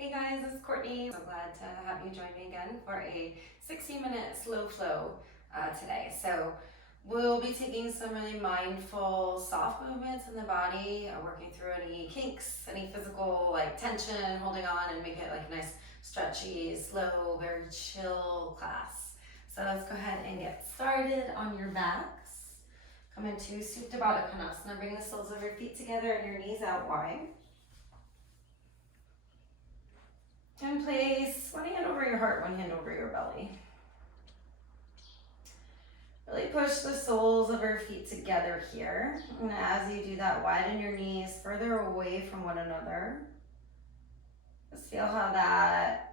Hey guys, it's Courtney. So glad to have you join me again for a 60-minute slow flow today. So we'll be taking some really mindful, soft movements in the body, working through any kinks, any physical tension, holding on, and make it like a nice, stretchy, slow, very chill class. So let's go ahead and get started on your backs. Come into Supta Baddha Konasana. Bring the soles of your feet together and your knees out wide. And place one hand over your heart, one hand over your belly. Really push the soles of your feet together here. And as you do that, widen your knees further away from one another. Just feel how that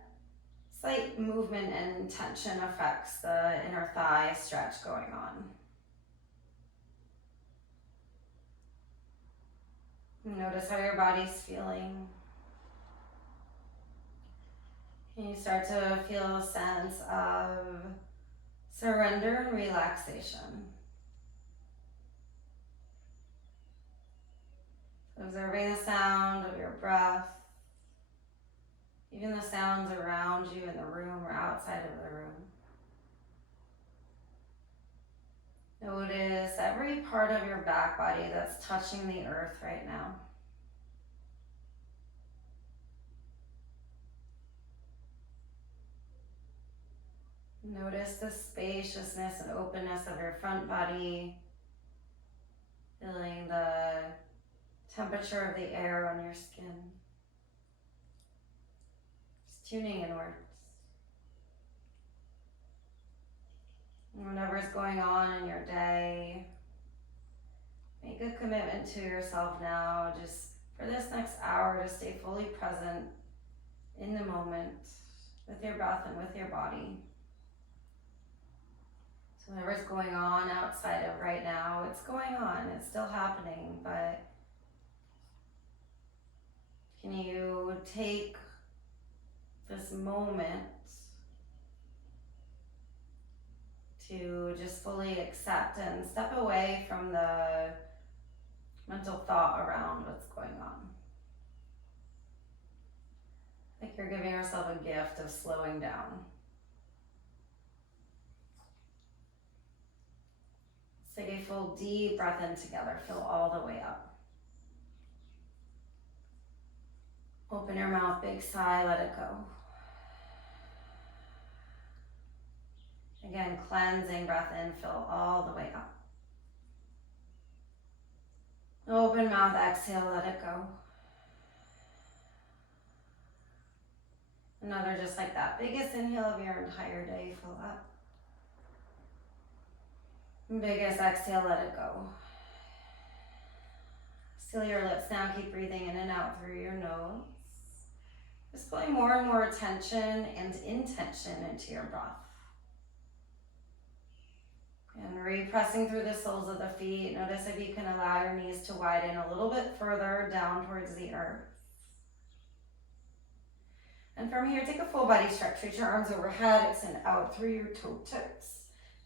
slight movement and tension affects the inner thigh stretch going on. Notice how your body's feeling. And you start to feel a sense of surrender and relaxation. Observing the sound of your breath, even the sounds around you in the room or outside of the room. Notice every part of your back body that's touching the earth right now. Notice the spaciousness and openness of your front body, feeling the temperature of the air on your skin. Just tuning inwards. Whatever's going on in your day, make a commitment to yourself now, just for this next hour, to stay fully present in the moment with your breath and with your body. So whatever's going on outside of right now, it's going on, it's still happening, but can you take this moment to just fully accept and step away from the mental thought around what's going on? Like you're giving yourself a gift of slowing down. Let's take a full deep breath in together. Fill all the way up. Open your mouth, big sigh, let it go. Again, cleansing breath in, fill all the way up. Open mouth, exhale, let it go. Another just like that. Biggest inhale of your entire day, fill up. Biggest exhale, let it go. Seal your lips now, keep breathing in and out through your nose. Just pulling more and more attention and intention into your breath. And repressing through the soles of the feet. Notice if you can allow your knees to widen a little bit further down towards the earth. And from here, take a full body stretch. Reach your arms overhead, extend out through your toe tips.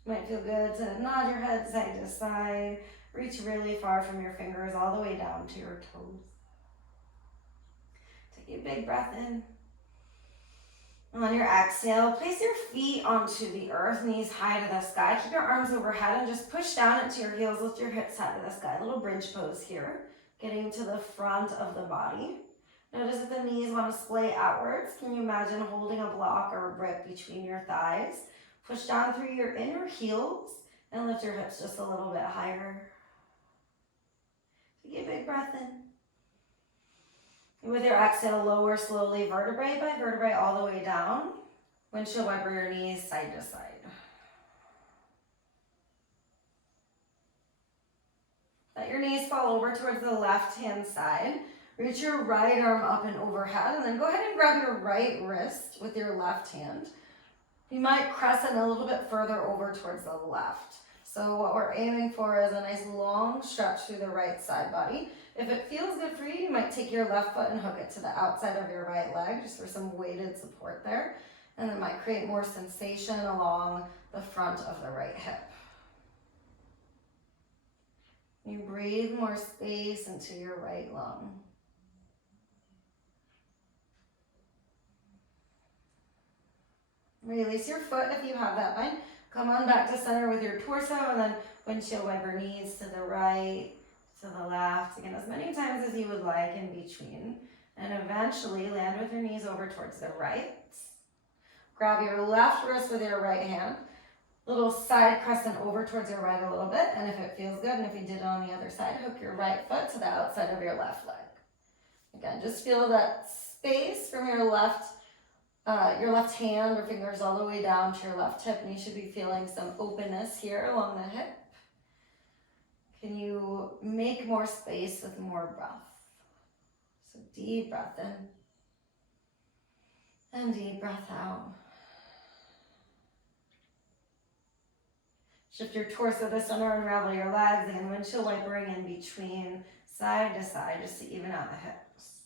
Might feel good to nod your head side to side. Reach really far from your fingers all the way down to your toes. Take a big breath in. On your exhale, place your feet onto the earth, knees high to the sky. Keep your arms overhead and just push down into your heels. Lift your hips high to the sky. A little bridge pose here, getting to the front of the body. Notice if the knees want to splay outwards. Can you imagine holding a block or a brick between your thighs? Push down through your inner heels and lift your hips just a little bit higher. Take a big breath in. And with your exhale, lower slowly vertebrae by vertebrae all the way down. Windshield wiper your knees side to side. Let your knees fall over towards the left-hand side. Reach your right arm up and overhead, and then go ahead and grab your right wrist with your left hand. You might crescent a little bit further over towards the left. So what we're aiming for is a nice long stretch through the right side body. If it feels good for you, you might take your left foot and hook it to the outside of your right leg, just for some weighted support there. And it might create more sensation along the front of the right hip. You breathe more space into your right lung. Release your foot if you have that bind. Come on back to center with your torso, and then windshield wiper knees to the right, to the left. Again, as many times as you would like in between. And eventually land with your knees over towards the right. Grab your left wrist with your right hand. Little side crescent over towards your right a little bit. And if it feels good, and if you did it on the other side, hook your right foot to the outside of your left leg. Again, just feel that space from your left hand or fingers all the way down to your left hip, and you should be feeling some openness here along the hip. Can you make more space with more breath? So deep breath in and deep breath out. Shift your torso to center, unravel your legs, and windshield wipering in between, side to side, just to even out the hips.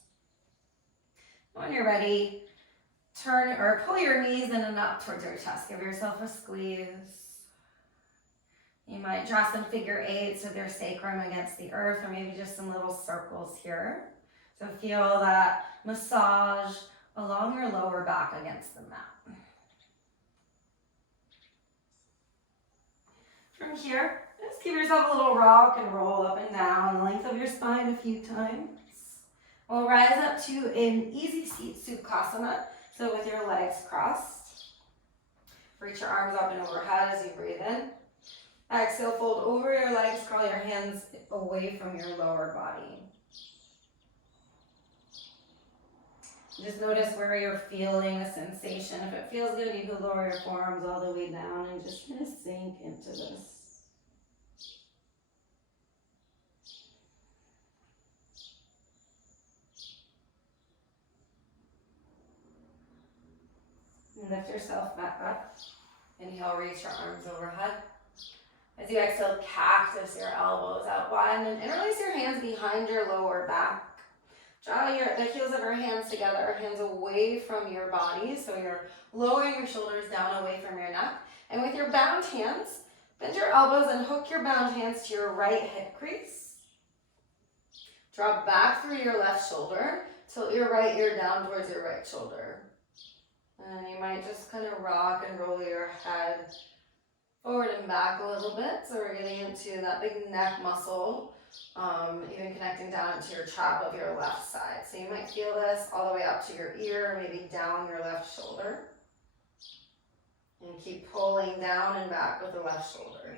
When you're ready, turn or pull your knees in and up towards your chest. Give yourself a squeeze. You might draw some figure eights with your sacrum against the earth, or maybe just some little circles here. So feel that massage along your lower back against the mat. From here, just give yourself a little rock and roll up and down the length of your spine a few times. We'll rise up to an easy seat, Sukhasana. So with your legs crossed, reach your arms up and overhead as you breathe in. Exhale, fold over your legs, curl your hands away from your lower body. Just notice where you're feeling a sensation. If it feels good, you can lower your forearms all the way down and just kind of sink into this. And lift yourself back up. Inhale, reach your arms overhead. As you exhale, cactus your elbows out wide, and then interlace your hands behind your lower back. Draw the heels of your hands together, hands away from your body, so you're lowering your shoulders down away from your neck. And with your bound hands, bend your elbows and hook your bound hands to your right hip crease. Draw back through your left shoulder, tilt your right ear down towards your right shoulder. And you might just kind of rock and roll your head forward and back a little bit. So we're getting into that big neck muscle, even connecting down into your trap of your left side. So you might feel this all the way up to your ear, maybe down your left shoulder. And keep pulling down and back with the left shoulder.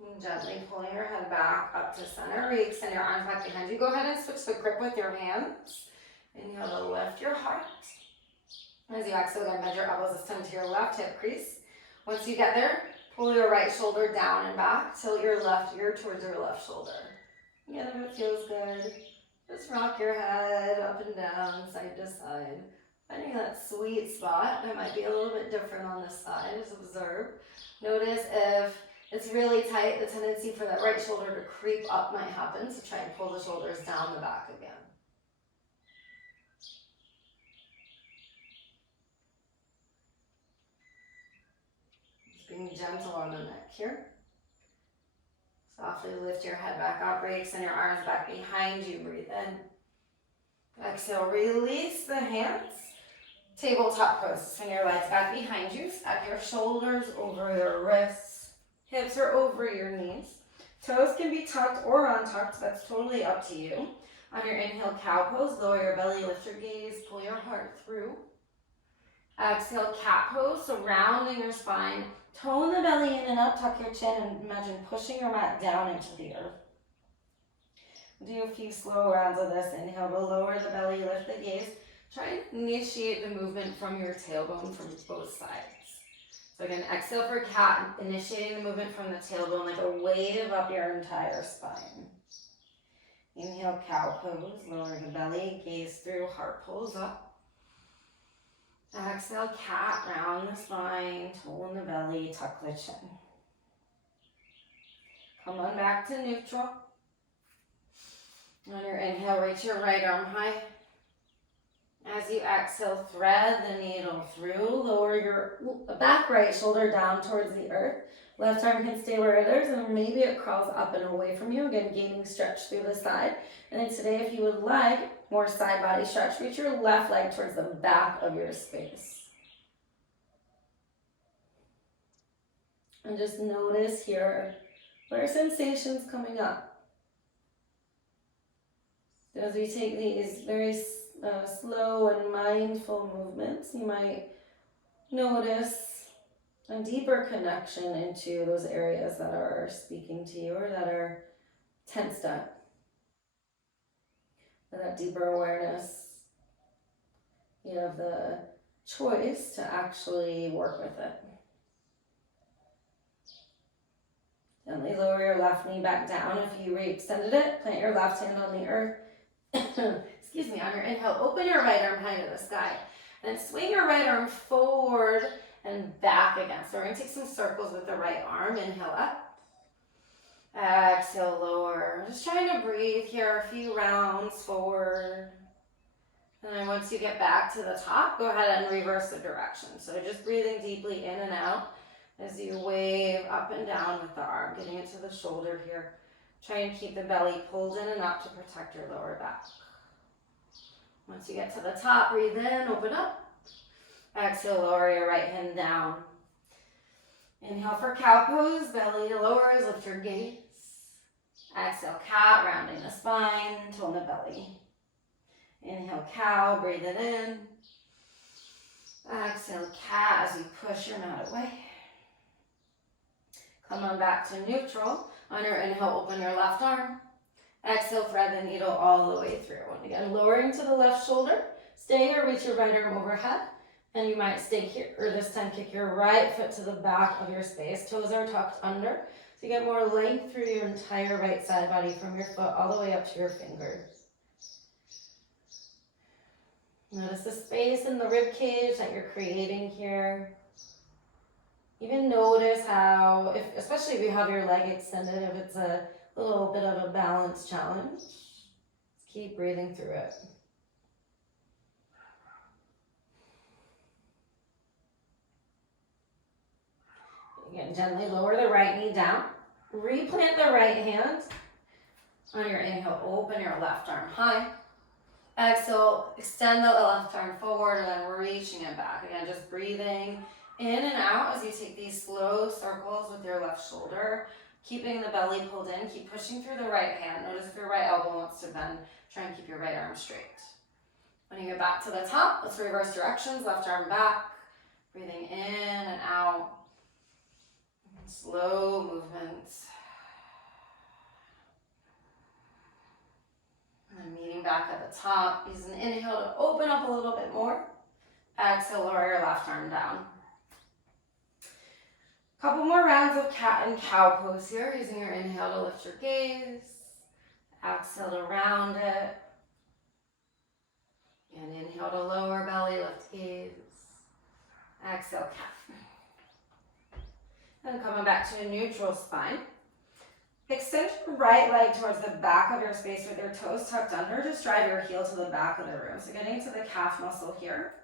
And gently pulling your head back up to center. Extend your arms back behind you. Go ahead and switch the grip with your hands. Inhale to lift your heart. As you exhale, again, bend your elbows this time to your left hip crease. Once you get there, pull your right shoulder down and back. Tilt your left ear towards your left shoulder. Again, if it feels good, just rock your head up and down, side to side. Finding that sweet spot. That might be a little bit different on this side. Just observe. Notice if it's really tight, the tendency for that right shoulder to creep up might happen. So try and pull the shoulders down the back again. Being gentle on the neck here. Softly lift your head back up, extend your arms back behind you, breathe in. Exhale, release the hands. Tabletop pose, swing your legs back behind you, stack your shoulders over your wrists. Hips are over your knees. Toes can be tucked or untucked, that's totally up to you. On your inhale, cow pose, lower your belly, lift your gaze, pull your heart through. Exhale, cat pose, so rounding your spine. Tone the belly in and up, tuck your chin, and imagine pushing your mat down into the earth. Do a few slow rounds of this. Inhale to lower the belly, lift the gaze. Try and initiate the movement from your tailbone from both sides. So again, exhale for cat, initiating the movement from the tailbone like a wave up your entire spine. Inhale, cow pose, lower the belly, gaze through, heart pulls up. Exhale, cat, round the spine, tone the belly, tuck the chin. Come on back to neutral. On your inhale, reach your right arm high. As you exhale, thread the needle through. Lower your back right shoulder down towards the earth. Left arm can stay where it is, and maybe it crawls up and away from you. Again, gaining stretch through the side. And then today, if you would like more side body stretch, reach your left leg towards the back of your space. And just notice here, what are sensations coming up? As we take these very slow and mindful movements, you might notice a deeper connection into those areas that are speaking to you or that are tensed up. For that deeper awareness, you have the choice to actually work with it. Gently lower your left knee back down. If you re-extended it, plant your left hand on the earth. Excuse me, on your inhale, open your right arm high to the sky. And swing your right arm forward and back again. So we're going to take some circles with the right arm. Inhale up. Exhale, lower. Just trying to breathe here a few rounds forward. And then once you get back to the top, go ahead and reverse the direction. So just breathing deeply in and out as you wave up and down with the arm, getting it to the shoulder here. Try and keep the belly pulled in and up to protect your lower back. Once you get to the top, breathe in, open up. Exhale, lower your right hand down. Inhale for cow pose, belly lowers, lift your gaze. Exhale, cat, rounding the spine, tone the belly. Inhale, cow, breathe it in. Exhale, cat, as you push your mat away. Come on back to neutral. On your inhale, open your left arm. Exhale, thread the needle all the way through. And again, lowering to the left shoulder. Stay here, reach your right arm overhead. And you might stay here, or this time kick your right foot to the back of your space. Toes are tucked under. So you get more length through your entire right side body from your foot all the way up to your fingers. Notice the space in the rib cage that you're creating here. Even notice how, especially if you have your leg extended, if it's a little bit of a balance challenge, just keep breathing through it. Again, gently lower the right knee down. Replant the right hand. On your inhale, open your left arm high. Exhale, extend the left arm forward and then reaching it back. Again, just breathing in and out as you take these slow circles with your left shoulder. Keeping the belly pulled in. Keep pushing through the right hand. Notice if your right elbow wants to bend, try and keep your right arm straight. When you get back to the top, let's reverse directions. Left arm back. Breathing in and out. Slow movements. And then meeting back at the top. Use an inhale to open up a little bit more. Exhale, lower your left arm down. Couple more rounds of cat and cow pose here. Using your inhale to lift your gaze. Exhale to round it. And inhale to lower belly, lift gaze. Exhale, cat. And coming back to a neutral spine. Extend your right leg towards the back of your space with your toes tucked under. Just drive your heel to the back of the room. So getting into the calf muscle here.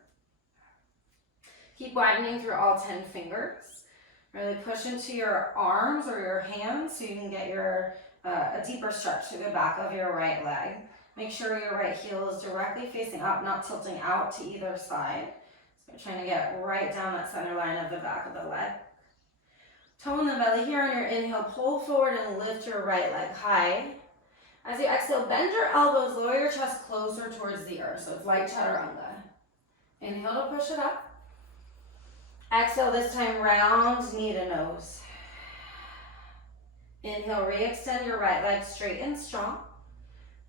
Keep widening through all 10 fingers. Really push into your arms or your hands so you can get your a deeper stretch through the back of your right leg. Make sure your right heel is directly facing up, not tilting out to either side. So you're trying to get right down that center line of the back of the leg. Tone the belly here on your inhale, pull forward and lift your right leg high. As you exhale, bend your elbows, lower your chest closer towards the earth. So it's like chaturanga. Inhale to push it up. Exhale, this time round knee to nose. Inhale, re-extend your right leg straight and strong.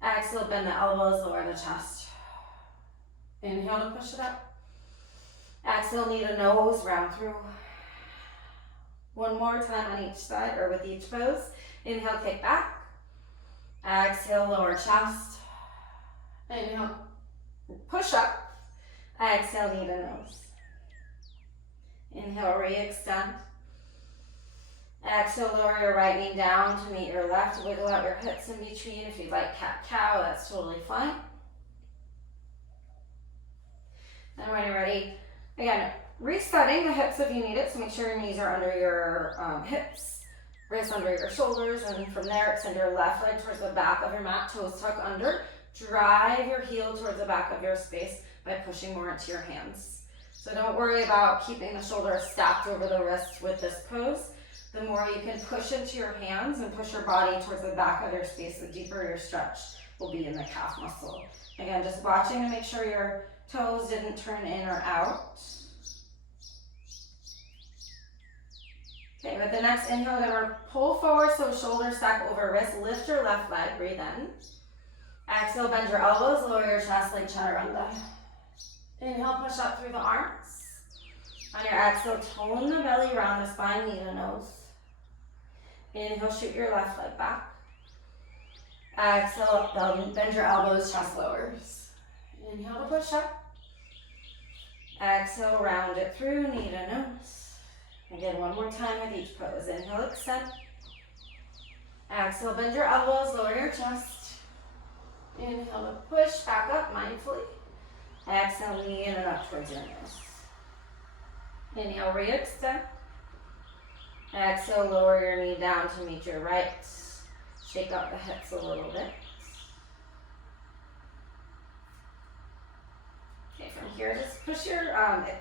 Exhale, bend the elbows, lower the chest. Inhale to push it up. Exhale, knee to nose, round through. One more time on each side or with each pose. Inhale, kick back. Exhale, lower chest. Inhale, push up. Exhale, knee to nose. Inhale, re-extend. Exhale, lower your right knee down to meet your left. Wiggle out your hips in between. If you'd like cat-cow, that's totally fine. And when you're ready, again, resetting the hips if you need it. So make sure your knees are under your hips, wrists under your shoulders, and from there extend your left leg towards the back of your mat, toes tuck under. Drive your heel towards the back of your space by pushing more into your hands. So don't worry about keeping the shoulders stacked over the wrists with this pose. The more you can push into your hands and push your body towards the back of your space, the deeper your stretch will be in the calf muscle. Again, just watching to make sure your toes didn't turn in or out. Okay, with the next inhale, we're going to pull forward so shoulders stack over wrists. Lift your left leg, breathe in. Exhale, bend your elbows, lower your chest like chaturanga. Inhale, push up through the arms. On your exhale, tone the belly around the spine, knee to nose. Inhale, shoot your left leg back. Exhale, bend your elbows, chest lowers. Inhale to push up. Exhale, round it through, knee to nose. Again, one more time with each pose. Inhale, extend. Exhale, bend your elbows, lower your chest. Inhale to push back up mindfully. Exhale, knee in and up towards your nose. Inhale, re-extend. Exhale, lower your knee down to meet your right. Shake up the hips a little bit. Okay, from here, just push your,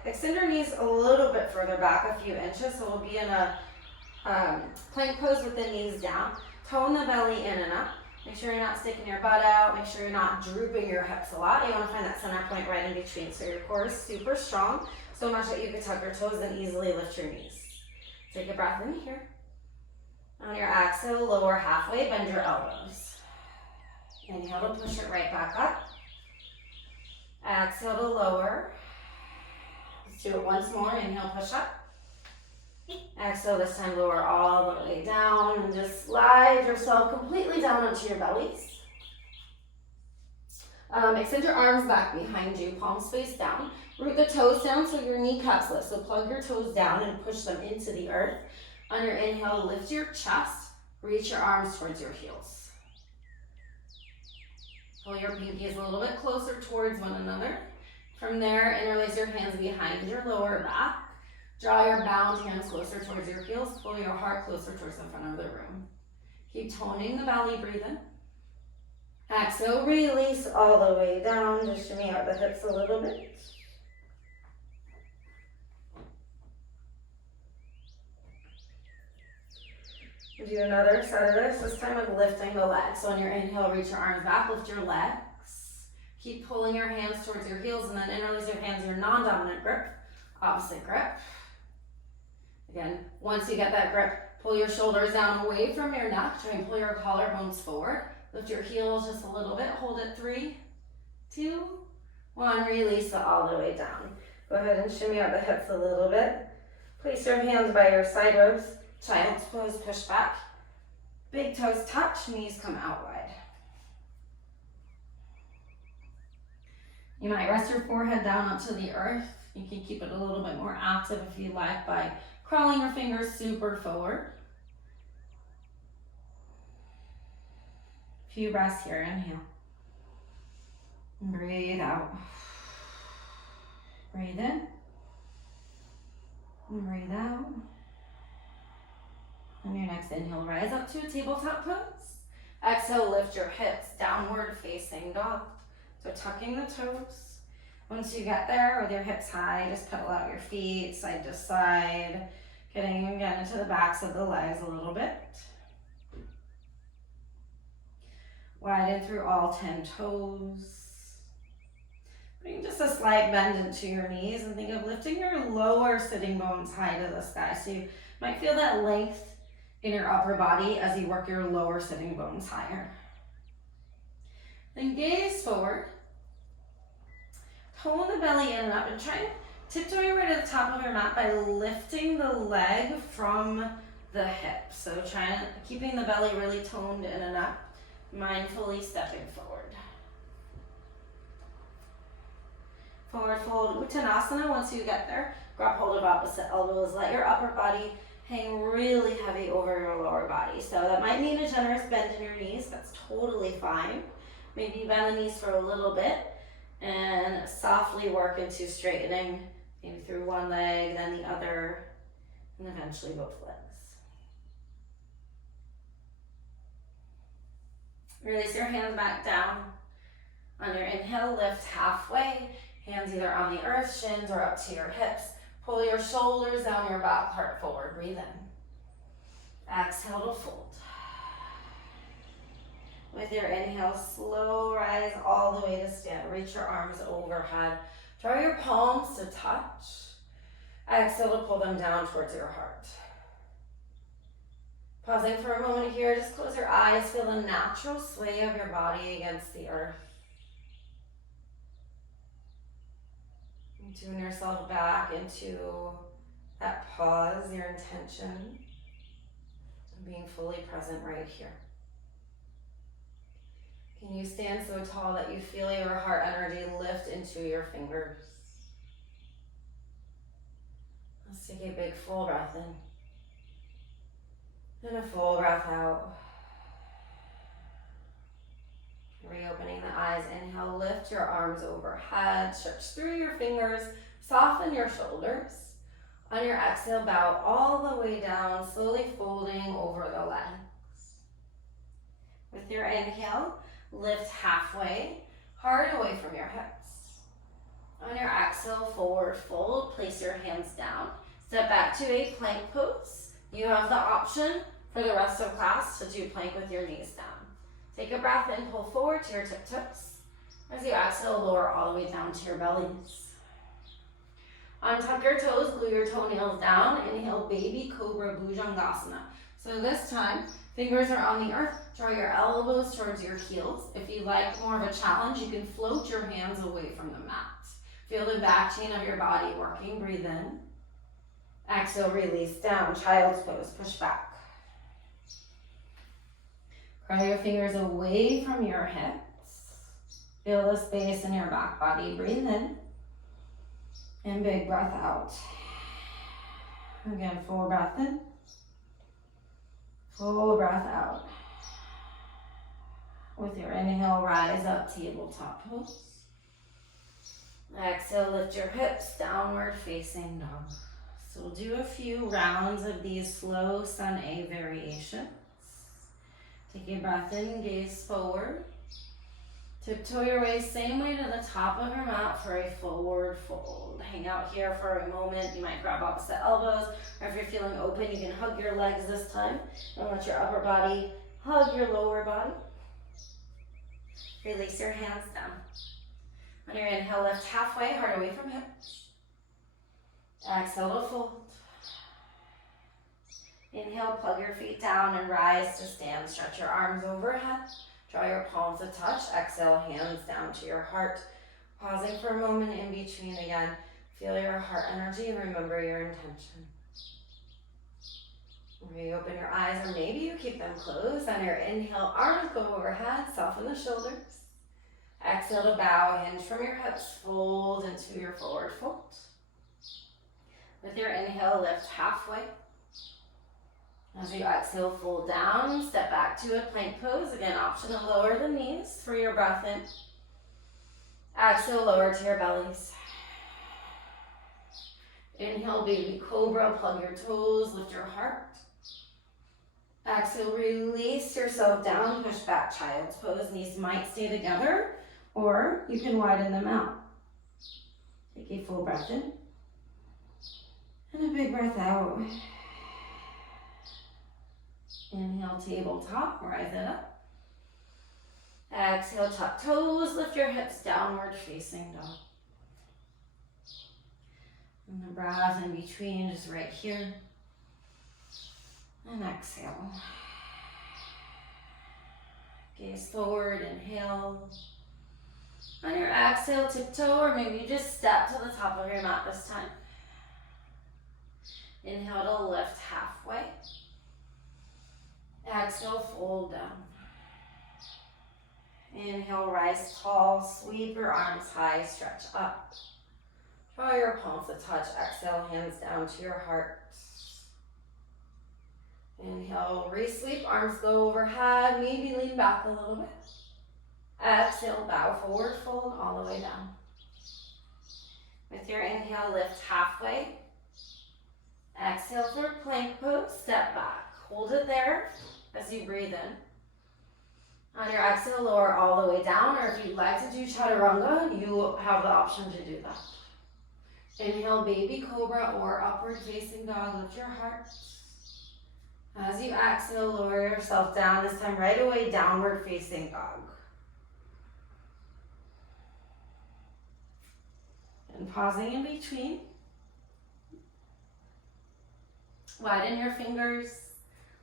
extend your knees a little bit further back, a few inches. So we'll be in a plank pose with the knees down. Tone the belly in and up. Make sure you're not sticking your butt out. Make sure you're not drooping your hips a lot. You want to find that center point right in between. So your core is super strong, so much that you can tuck your toes and easily lift your knees. Take a breath in here. On your exhale, lower halfway, bend your elbows. Inhale to push it right back up. Exhale to lower. Let's do it once more. Inhale, push up. Exhale, this time lower all the way down and just slide yourself completely down onto your bellies. Extend your arms back behind you, palms face down. Root the toes down so your kneecaps lift. So plug your toes down and push them into the earth. On your inhale, lift your chest. Reach your arms towards your heels. Pull your pinkies a little bit closer towards one another. From there, interlace your hands behind your lower back. Draw your bound hands closer towards your heels. Pull your heart closer towards the front of the room. Keep toning the belly, breathe in. Exhale, release all the way down. Just shimmy out the hips a little bit. Do another set of this time with lifting the legs. So on your inhale, reach your arms back, lift your legs. Keep pulling your hands towards your heels and then interlace your hands in your non-dominant grip, opposite grip. Again, once you get that grip, pull your shoulders down away from your neck. Try and pull your collarbones forward. Lift your heels just a little bit. Hold it 3, 2, 1. Release it all the way down. Go ahead and shimmy out the hips a little bit. Place your hands by your side ribs. Child's pose, push back. Big toes touch, knees come out wide. You might rest your forehead down onto the earth. You can keep it a little bit more active if you like by crawling your fingers super forward. Few breaths here, inhale. Breathe out. Breathe in. And breathe out. On your next inhale, rise up to a tabletop pose. Exhale, lift your hips, downward facing dog. So tucking the toes. Once you get there with your hips high, just pedal out your feet side to side, getting again into the backs of the legs a little bit. Widen through all 10 toes. Bring just a slight bend into your knees and think of lifting your lower sitting bones high to the sky. So you might feel that length in your upper body as you work your lower sitting bones higher. Then gaze forward. Tone the belly in and up and try and tiptoe your way to the top of your mat by lifting the leg from the hip. So keeping the belly really toned in and up, mindfully stepping forward. Forward fold Uttanasana. Once you get there, grab hold of opposite elbows. Let your upper body hang really heavy over your lower body. So that might mean a generous bend in your knees. That's totally fine. Maybe bend the knees for a little bit. And softly work into straightening, maybe through one leg, then the other, and eventually both legs. Release your hands back down. On your inhale, lift halfway. Hands either on the earth, shins, or up to your hips. Pull your shoulders down your back, heart forward. Breathe in. Exhale to fold. With your inhale, slow rise all the way to stand. Reach your arms overhead. Draw your palms to touch. Exhale to pull them down towards your heart. Pausing for a moment here, just close your eyes. Feel the natural sway of your body against the earth. Tune yourself back into that pause, your intention, and being fully present right here. Can you stand so tall that you feel your heart energy lift into your fingers? Let's take a big full breath in and a full breath out. Reopening the eyes, inhale, lift your arms overhead, stretch through your fingers, soften your shoulders. On your exhale, bow all the way down, slowly folding over the legs. With your inhale, lift halfway, heart away from your hips. On your exhale, forward fold, place your hands down. Step back to a plank pose. You have the option for the rest of class to do plank with your knees down. Take a breath in, pull forward to your tiptoes. As you exhale, lower all the way down to your bellies. Untuck your toes, glue your toenails down. Inhale, baby cobra bhujangasana. So this time, fingers are on the earth. Draw your elbows towards your heels. If you like more of a challenge, you can float your hands away from the mat. Feel the back chain of your body working. Breathe in. Exhale, release down. Child's pose, push back. Curl your fingers away from your hips. Feel the space in your back body. Breathe in. And big breath out. Again, full breath in. Full breath out. With your inhale, rise up, tabletop pose. Exhale, lift your hips, downward facing dog. So we'll do a few rounds of these slow sun A variations. Take a breath in, gaze forward. Tiptoe your way, same way to the top of your mat for a forward fold. Hang out here for a moment. You might grab opposite elbows, or if you're feeling open, you can hug your legs this time and let your upper body hug your lower body. Release your hands down. On your inhale, lift halfway, heart away from hips. Exhale to fold. Inhale, plug your feet down and rise to stand. Stretch your arms overhead. Draw your palms to touch. Exhale, hands down to your heart. Pausing for a moment in between again. Feel your heart energy and remember your intention. Reopen your eyes, or maybe you keep them closed. On your inhale, arms go overhead. Soften the shoulders. Exhale to bow, hinge from your hips. Fold into your forward fold. With your inhale, lift halfway. As you exhale, fold down, step back to a plank pose. Again, option to lower the knees for your breath in. Exhale, lower to your bellies. Inhale, baby cobra, plug your toes, lift your heart. Exhale, release yourself down, push back, child's pose. Knees might stay together, or you can widen them out. Take a full breath in, and a big breath out. Inhale, tabletop, rise it up. Exhale, tuck toes, lift your hips, downward facing dog. And the breath in between, just right here. And exhale. Gaze forward, inhale. On your exhale, tiptoe, or maybe you just step to the top of your mat this time. Inhale to lift halfway. Exhale, fold down. Inhale, rise tall, sweep your arms high, stretch up. Draw your palms to touch. Exhale, hands down to your heart. Inhale, re-sweep, arms go overhead, maybe lean back a little bit. Exhale, bow forward, fold all the way down. With your inhale, lift halfway. Exhale for plank pose, step back. Hold it there as you breathe in. On your exhale, lower all the way down, or if you'd like to do chaturanga, you have the option to do that. Inhale, baby cobra or upward facing dog, lift your heart. As you exhale, lower yourself down, this time right away, downward facing dog. And pausing in between. Widen your fingers,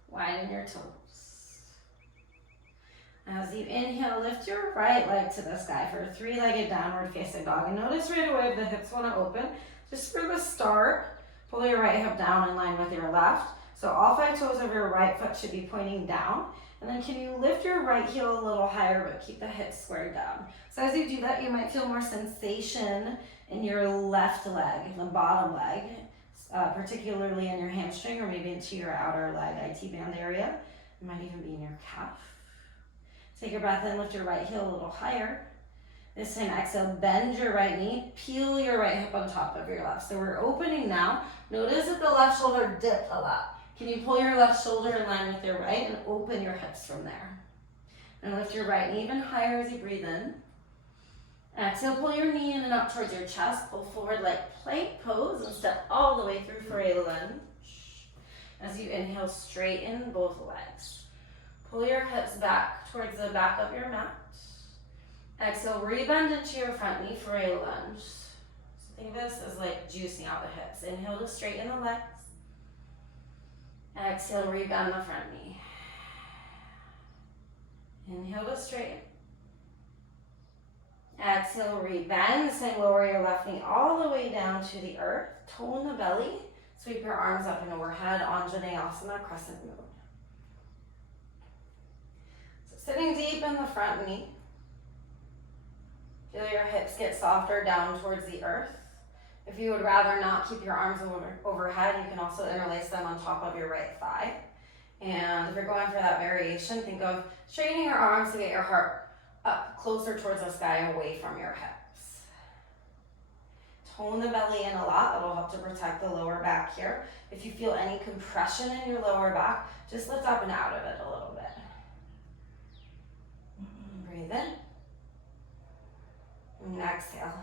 widen your toes. As you inhale, lift your right leg to the sky for a three-legged downward facing dog. And notice right away if the hips want to open. Just for the start, pull your right hip down in line with your left. So all 5 toes of your right foot should be pointing down. And then can you lift your right heel a little higher, but keep the hips squared down. So as you do that, you might feel more sensation in your left leg, the bottom leg, particularly in your hamstring or maybe into your outer leg, IT band area. It might even be in your calf. Take your breath in, lift your right heel a little higher. This time exhale, bend your right knee, peel your right hip on top of your left. So we're opening now. Notice that the left shoulder dipped a lot. Can you pull your left shoulder in line with your right and open your hips from there? And lift your right knee even higher as you breathe in. Exhale, pull your knee in and up towards your chest. Pull forward like plank pose and step all the way through for a lunge. As you inhale, straighten both legs. Pull your hips back towards the back of your mat. Exhale, rebend into your front knee for a lunge. So think of this as like juicing out the hips. Inhale to straighten the legs. Exhale, rebend the front knee. Inhale to straighten. Exhale, rebend. This time lower your left knee all the way down to the earth. Tone the belly. Sweep your arms up and overhead. Anjaneyasana, crescent moon. So sitting deep in the front knee. Feel your hips get softer down towards the earth. If you would rather not keep your arms overhead, you can also interlace them on top of your right thigh. And if you're going for that variation, think of straightening your arms to get your heart up closer towards the sky, away from your hips. Tone the belly in a lot. That'll help to protect the lower back here. If you feel any compression in your lower back, just lift up and out of it a little bit. Breathe in. And exhale.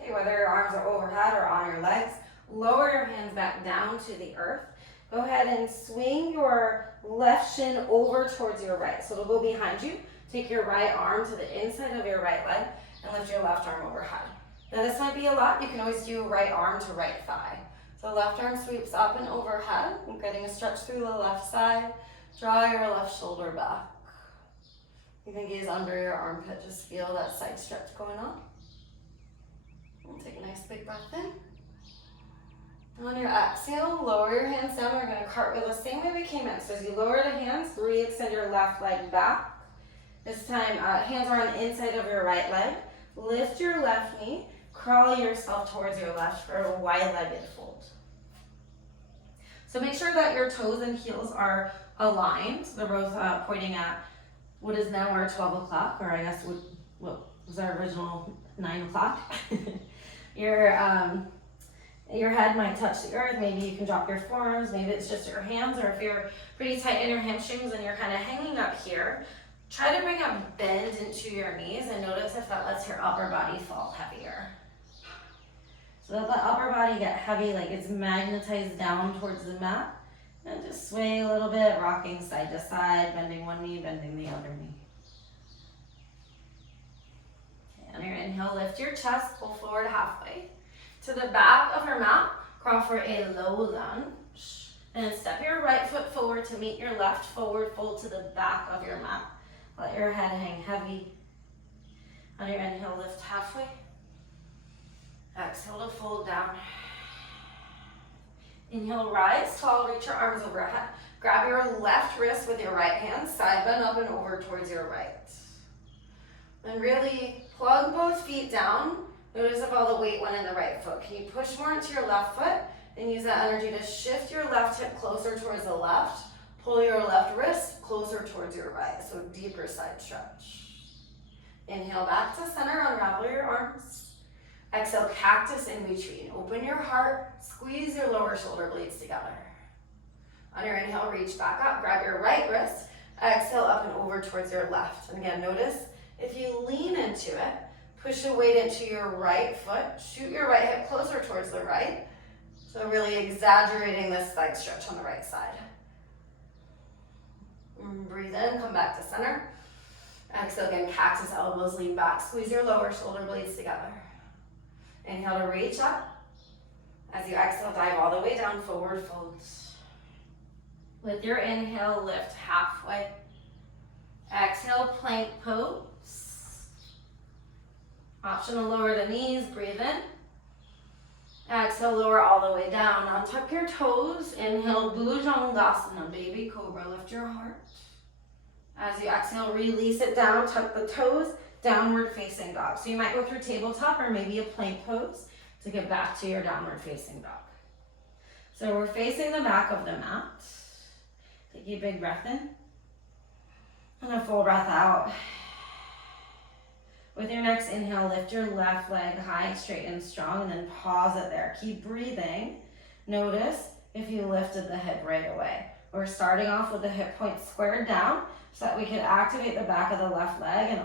Okay, whether your arms are overhead or on your legs, lower your hands back down to the earth. Go ahead and swing your left shin over towards your right. So it'll go behind you. Take your right arm to the inside of your right leg and lift your left arm overhead. Now this might be a lot. You can always do right arm to right thigh. So left arm sweeps up and overhead. I'm getting a stretch through the left side. Draw your left shoulder back. You can gaze under your armpit. Just feel that side stretch going on. We'll take a nice big breath in. On your exhale, lower your hands down. We're going to cartwheel the same way we came in. So as you lower the hands, re-extend your left leg back. This time, hands are on the inside of your right leg. Lift your left knee. Crawl yourself towards your left for a wide-legged fold. So make sure that your toes and heels are aligned. They're both pointing at what is now our 12 o'clock, or I guess what was our original 9 o'clock. Your head might touch the earth. Maybe you can drop your forearms. Maybe it's just your hands, or if you're pretty tight in your hamstrings and you're kind of hanging up here, try to bring a bend into your knees and notice if that lets your upper body fall heavier. So let the upper body get heavy, like it's magnetized down towards the mat. And just sway a little bit, rocking side to side, bending one knee, bending the other knee. Okay, on your inhale, lift your chest, pull forward halfway. To the back of your mat, crawl for a low lunge. And step your right foot forward to meet your left, forward fold to the back of your mat. Let your head hang heavy. On your inhale, lift halfway. Exhale to fold down. Inhale, rise tall, reach your arms overhead. Grab your left wrist with your right hand, side bend up and over towards your right. Then really plug both feet down. Notice if all the weight went in the right foot. Can you push more into your left foot and use that energy to shift your left hip closer towards the left? Pull your left wrist closer towards your right, so deeper side stretch. Inhale back to center, unravel your arms. Exhale, cactus in between. Open your heart, squeeze your lower shoulder blades together. On your inhale, reach back up, grab your right wrist. Exhale, up and over towards your left. And again, notice if you lean into it, push the weight into your right foot, shoot your right hip closer towards the right. So really exaggerating this side stretch on the right side. Breathe in, come back to center. Exhale again, cactus, elbows lean back. Squeeze your lower shoulder blades together. Inhale to reach up. As you exhale, dive all the way down, forward fold. With your inhale, lift halfway. Exhale, plank pose. Option to lower the knees, breathe in. Exhale, lower all the way down. Untuck your toes. Inhale, Bhujangasana, baby cobra. Lift your heart. As you exhale, release it down. Tuck the toes. Downward facing dog. So you might go through tabletop or maybe a plank pose to get back to your downward facing dog. So we're facing the back of the mat. Take a big breath in. And a full breath out. With your next inhale, lift your left leg high, straight and strong, and then pause it there. Keep breathing. Notice if you lifted the hip right away. We're starting off with the hip point squared down so that we can activate the back of the left leg. And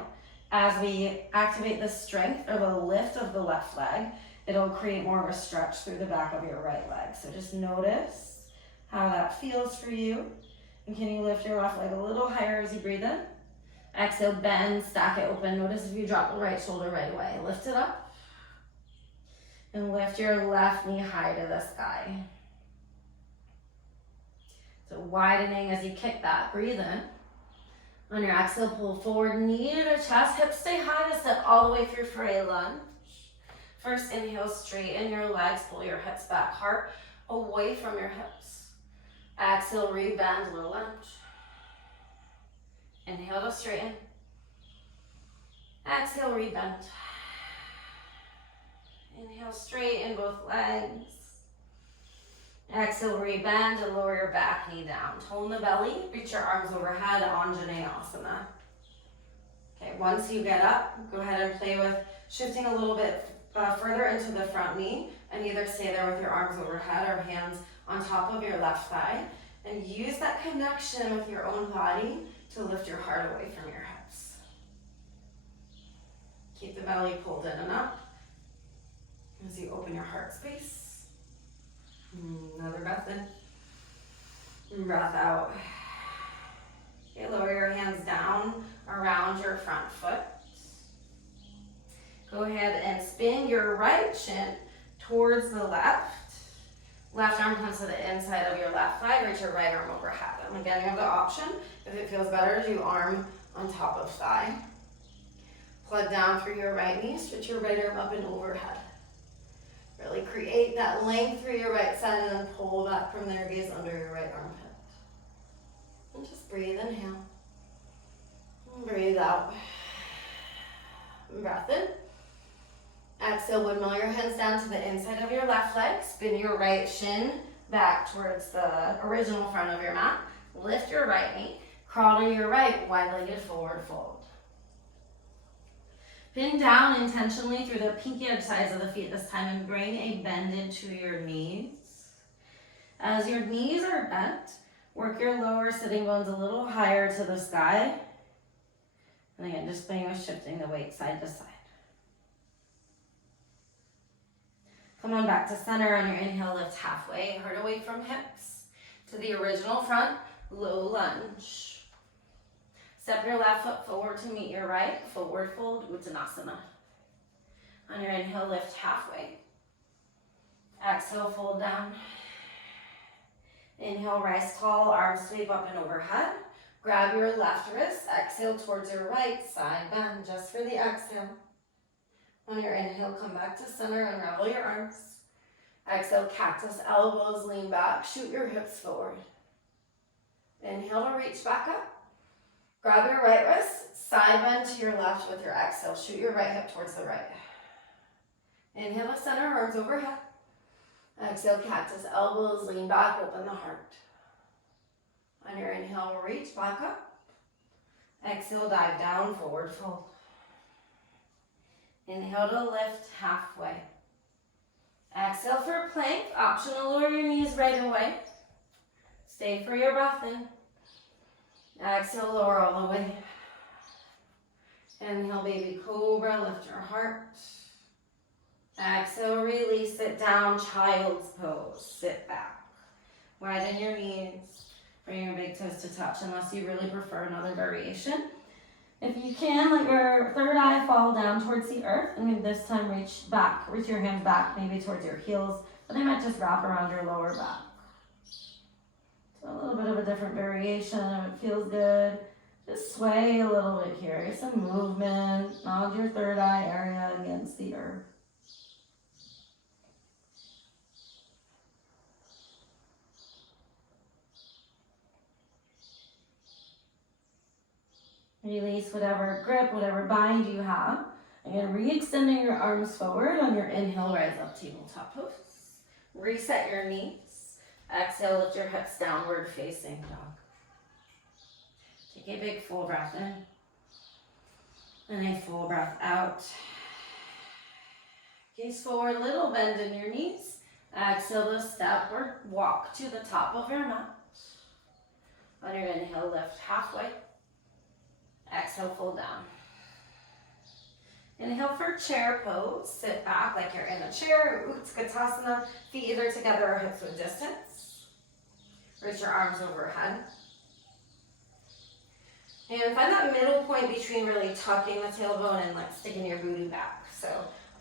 as we activate the strength or the lift of the left leg, it'll create more of a stretch through the back of your right leg. So just notice how that feels for you. And can you lift your left leg a little higher as you breathe in? Exhale, bend, stack it open. Notice if you drop the right shoulder right away. Lift it up. And lift your left knee high to the sky. So widening as you kick that. Breathe in. On your exhale, pull forward, knee to chest. Hips stay high to step all the way through for a lunge. First, inhale, straighten your legs. Pull your hips back. Heart away from your hips. Exhale, rebend, low lunge. Inhale to straighten. Exhale, rebend. Inhale, straighten both legs. Exhale, rebend and lower your back knee down. Tone the belly, reach your arms overhead, Anjaneyasana. Okay, once you get up, go ahead and play with shifting a little bit further into the front knee and either stay there with your arms overhead or hands on top of your left thigh. And use that connection with your own body to lift your heart away from your hips. Keep the belly pulled in and up as you open your heart space. Another breath in. Breath out. Okay, lower your hands down around your front foot. Go ahead and spin your right shin towards the left. Left arm comes to the inside of your left thigh, reach your right arm overhead. And again, you have the option, if it feels better, to do arm on top of thigh. Plug down through your right knee, stretch your right arm up and overhead. Really create that length through your right side and then pull back from there, gaze under your right armpit. And just breathe, inhale. And breathe out. And breath in. Exhale, windmill your hands down to the inside of your left leg. Spin your right shin back towards the original front of your mat. Lift your right knee. Crawl to your right, wide-legged forward fold. Pin down intentionally through the pinky edge sides of the feet this time and bring a bend into your knees. As your knees are bent, work your lower sitting bones a little higher to the sky. And again, just playing with shifting the weight side to side. Come on back to center. On your inhale, lift halfway, heart away from hips. To the original front, low lunge. Step your left foot forward to meet your right, forward fold, Uttanasana. On your inhale, lift halfway. Exhale, fold down. Inhale, rise tall, arms sweep up and overhead. Grab your left wrist, exhale towards your right, side bend, just for the exhale. On your inhale, come back to center, unravel your arms. Exhale, cactus, elbows lean back, shoot your hips forward. Inhale to reach back up. Grab your right wrist, side bend to your left with your exhale. Shoot your right hip towards the right. Inhale to center, arms overhead. Exhale, cactus, elbows lean back, open the heart. On your inhale, reach back up. Exhale, dive down, forward fold. Inhale to lift halfway. Exhale for plank. Optional, lower your knees right away. Stay for your breath in. Exhale, lower all the way. Inhale, baby cobra, lift your heart. Exhale, release it down, child's pose. Sit back. Widen your knees. Bring your big toes to touch unless you really prefer another variation. If you can, let your third eye fall down towards the earth, and this time reach back, reach your hands back, maybe towards your heels, but they might just wrap around your lower back. So a little bit of a different variation. If it feels good, just sway a little bit here. Some movement, nod your third eye area against the earth. Release whatever grip, whatever bind you have. Again, re-extending your arms forward. On your inhale, rise up, tabletop pose. Reset your knees. Exhale, lift your hips, downward facing dog. Take a big full breath in. And a full breath out. Gaze forward, little bend in your knees. Exhale to step or walk to the top of your mat. On your inhale, lift halfway. Exhale, fold down. Inhale for chair pose. Sit back like you're in a chair. Utkatasana. Feet either together or hips with distance. Reach your arms overhead. And find that middle point between really tucking the tailbone and like sticking your booty back. So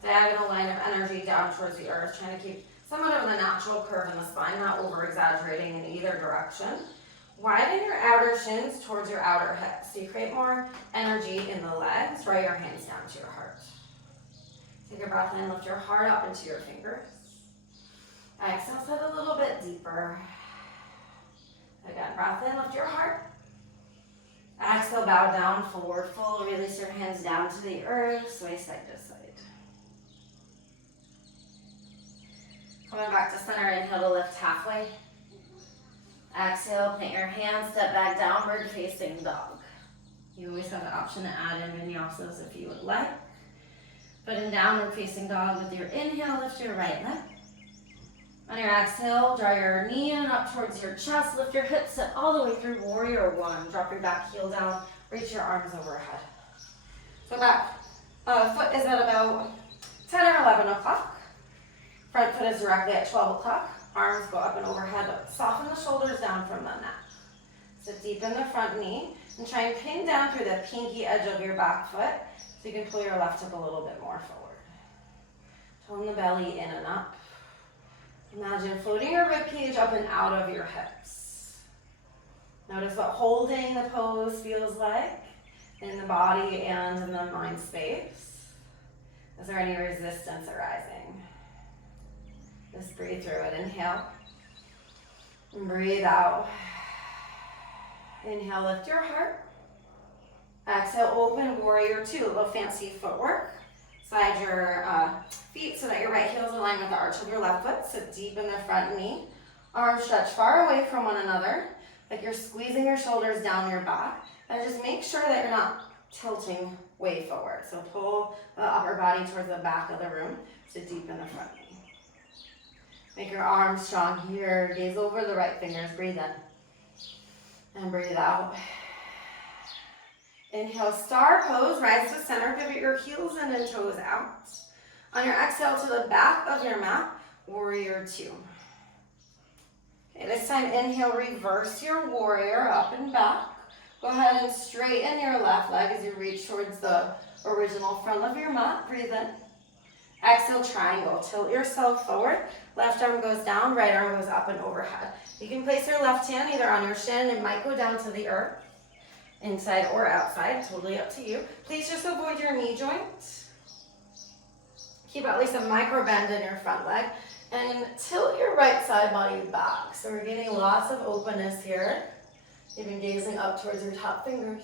diagonal line of energy down towards the earth. Trying to keep somewhat of a natural curve in the spine, not over exaggerating in either direction. Widen your outer shins towards your outer hips. So you create more energy in the legs. Draw your hands down to your heart. Take a breath in, lift your heart up into your fingers. Exhale, set a little bit deeper. Again, breath in, lift your heart. Exhale, bow down, forward fold. Release your hands down to the earth, sway side to side. Coming back to center, inhale to lift halfway. Exhale, plant your hands, step back, downward facing dog. You always have the option to add in vinyasas if you would like. But in downward facing dog, with your inhale, lift your right leg. On your exhale, draw your knee in up towards your chest, lift your hips, sit all the way through warrior one. Drop your back heel down, reach your arms overhead. So back foot is at about 10 or 11 o'clock. Front foot is directly at 12 o'clock. Arms go up and overhead, but soften the shoulders down from the neck. Sit deep in the front knee and try and pin down through the pinky edge of your back foot so you can pull your left hip a little bit more forward. Tone the belly in and up. Imagine floating your rib cage up and out of your hips. Notice what holding the pose feels like in the body and in the mind space. Is there any resistance arising? Just breathe through it. Inhale. And breathe out. Inhale, lift your heart. Exhale, open warrior two. A little fancy footwork. Slide your feet so that your right heel is aligned with the arch of your left foot. Sit deep in the front knee. Arms stretch far away from one another, like you're squeezing your shoulders down your back. And just make sure that you're not tilting way forward. So pull the upper body towards the back of the room. Sit deep in the front knee. Make your arms strong here. Gaze over the right fingers. Breathe in. And breathe out. Inhale, star pose. Rise to center. Pivot your heels in and toes out. On your exhale to the back of your mat, warrior two. Okay, this time inhale, reverse your warrior up and back. Go ahead and straighten your left leg as you reach towards the original front of your mat. Breathe in. Exhale, triangle. Tilt yourself forward. Left arm goes down, right arm goes up and overhead. You can place your left hand either on your shin. It might go down to the earth, inside or outside, totally up to you. Please just avoid your knee joint. Keep at least a micro bend in your front leg. And tilt your right side body back. So we're getting lots of openness here. Even gazing up towards your top fingers.